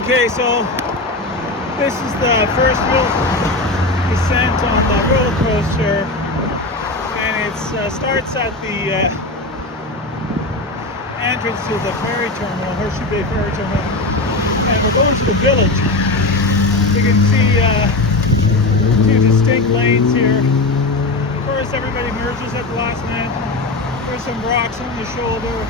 Okay, so this is the first real descent on the roller coaster, and it starts at the entrance to the ferry terminal, Horseshoe Bay Ferry Terminal, and we're going to the village. You can see two distinct lanes here. First, everybody merges at the last minute. There's some rocks on the shoulder.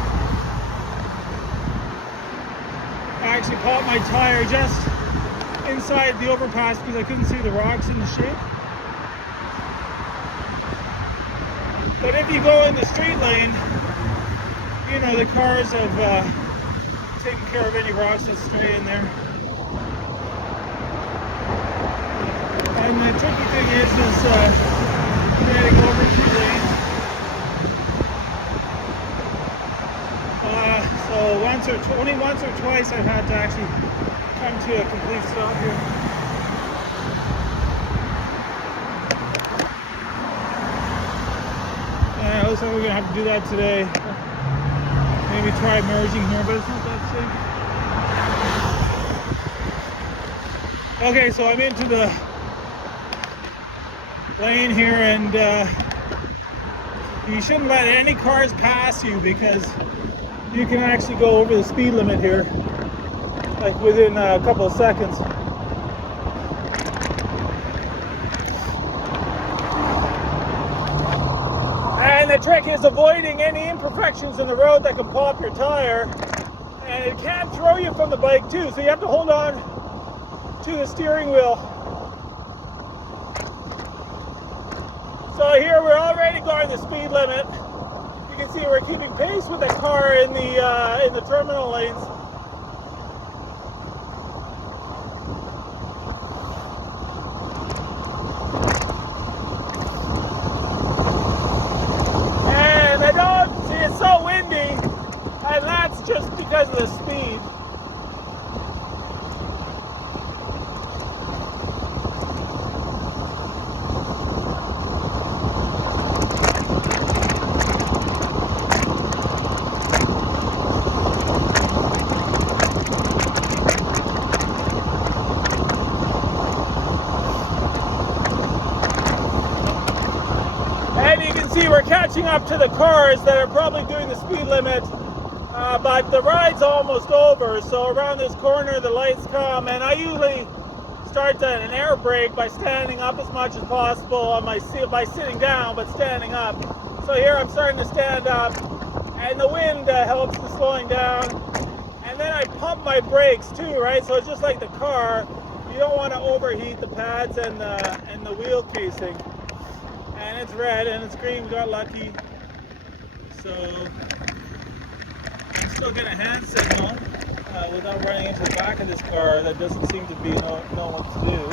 I actually popped my tire just inside the overpass because I couldn't see the rocks in the shape. But if you go in the street lane, you know, the cars have taken care of any rocks that stray in there. And the tricky thing is getting over two lanes. So only once or twice I've had to actually come to a complete stop here. Yeah, looks like we're gonna have to do that today. Maybe try merging here, but it's not that safe. Okay, so I'm into the lane here, and you shouldn't let any cars pass you because you can actually go over the speed limit here, like within a couple of seconds. And the trick is avoiding any imperfections in the road that can pop your tire, and it can throw you from the bike too, so you have to hold on to the steering wheel. So here we're already going the speed limit. You can see we're keeping pace with the car in the terminal lanes. And I don't see, it's so windy, and that's just because of the speed. And you can see we're catching up to the cars that are probably doing the speed limit, but the ride's almost over. So around this corner the lights come, and I usually start an air brake by standing up as much as possible on my seat, by sitting down but standing up. So here I'm starting to stand up, and the wind helps the slowing down. And then I pump my brakes too, right? So it's just like the car. You don't want to overheat the pads and the wheel casing. And it's red and it's green, we got lucky. So I'm still getting a hand signal without running into the back of this car that doesn't seem to know what to do.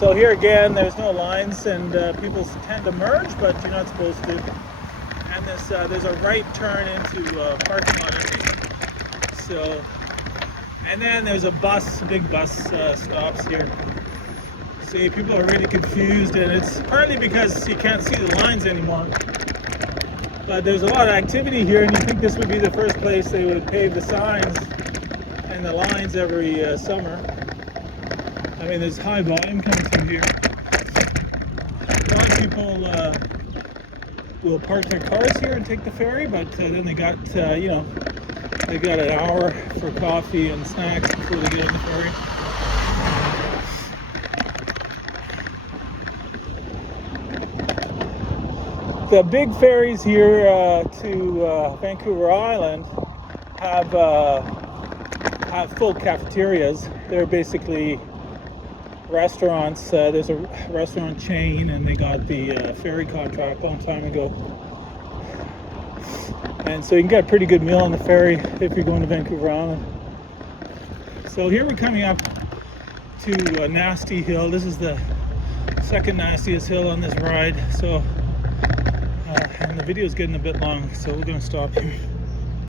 So here again, there's no lines, and people tend to merge, but you're not supposed to. And there's a right turn into parking lot. So, and then there's a big bus stops here. See, people are really confused, and it's partly because you can't see the lines anymore. But there's a lot of activity here, and you think this would be the first place they would pave the signs and the lines every summer. I mean, there's high volume coming through here. A lot of people will park their cars here and take the ferry, but then they got, they got an hour for coffee and snacks before they get on the ferry. The big ferries here to Vancouver Island have full cafeterias. They're basically restaurants. There's a restaurant chain, and they got the ferry contract a long time ago. And so you can get a pretty good meal on the ferry if you're going to Vancouver Island. So here we're coming up to a nasty hill. This is the second nastiest hill on this ride. So and the video is getting a bit long, so we're going to stop here.